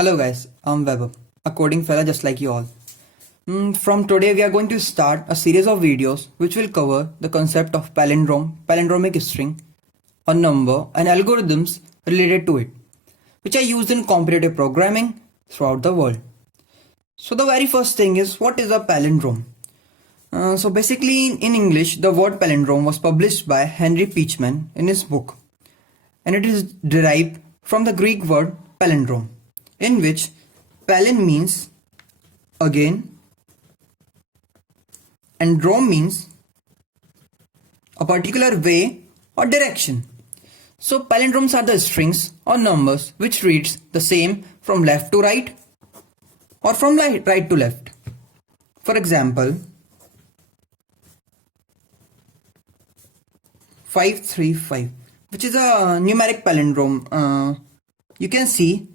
Hello guys, I'm Weber, a coding fella just like you all. From today we are going to start a series of videos which will cover the concept of palindrome, palindromic string, a number and algorithms related to it, which are used in competitive programming throughout the world. So the very first thing is, what is a palindrome? So basically in English, the word palindrome was published by Henry Peachman in his book, and it is derived from the Greek word palindrome, in which palin means again and drome means a particular way or direction. So palindromes are the strings or numbers which reads the same from left to right or from right to left. For example, 535, which is a numeric palindrome. You can see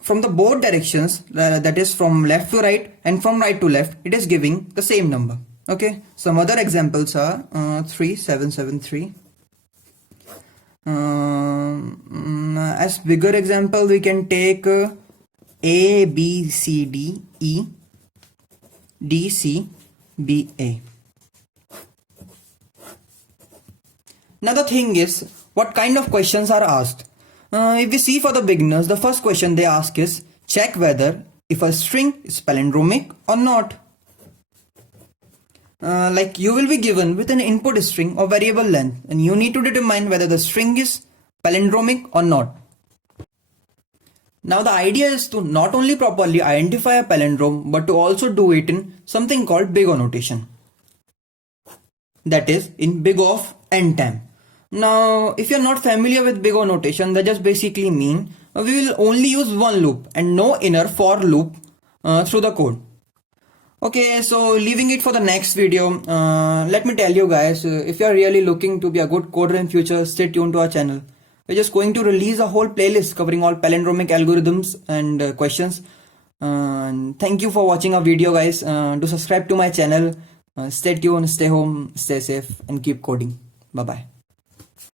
from the both directions, that is from left to right and from right to left, it is giving the same number. Okay, some other examples are 3773. As bigger example, we can take A, B, C, D, E, D, C, B, A. Now the thing is, what kind of questions are asked? If we see for the beginners, the first question they ask is, check whether if a string is palindromic or not. Like you will be given with an input string or variable length, and you need to determine whether the string is palindromic or not. Now the idea is to not only properly identify a palindrome, but to also do it in something called big O notation. That is in big of n time. Now, if you're not familiar with big O notation, that just basically mean we will only use one loop and no inner for loop through the code. Okay, so leaving it for the next video, let me tell you guys, if you're really looking to be a good coder in future, stay tuned to our channel. We're just going to release a whole playlist covering all palindromic algorithms and questions. Thank you for watching our video, guys. Do subscribe to my channel. Stay tuned, stay home, stay safe, and keep coding. Bye bye.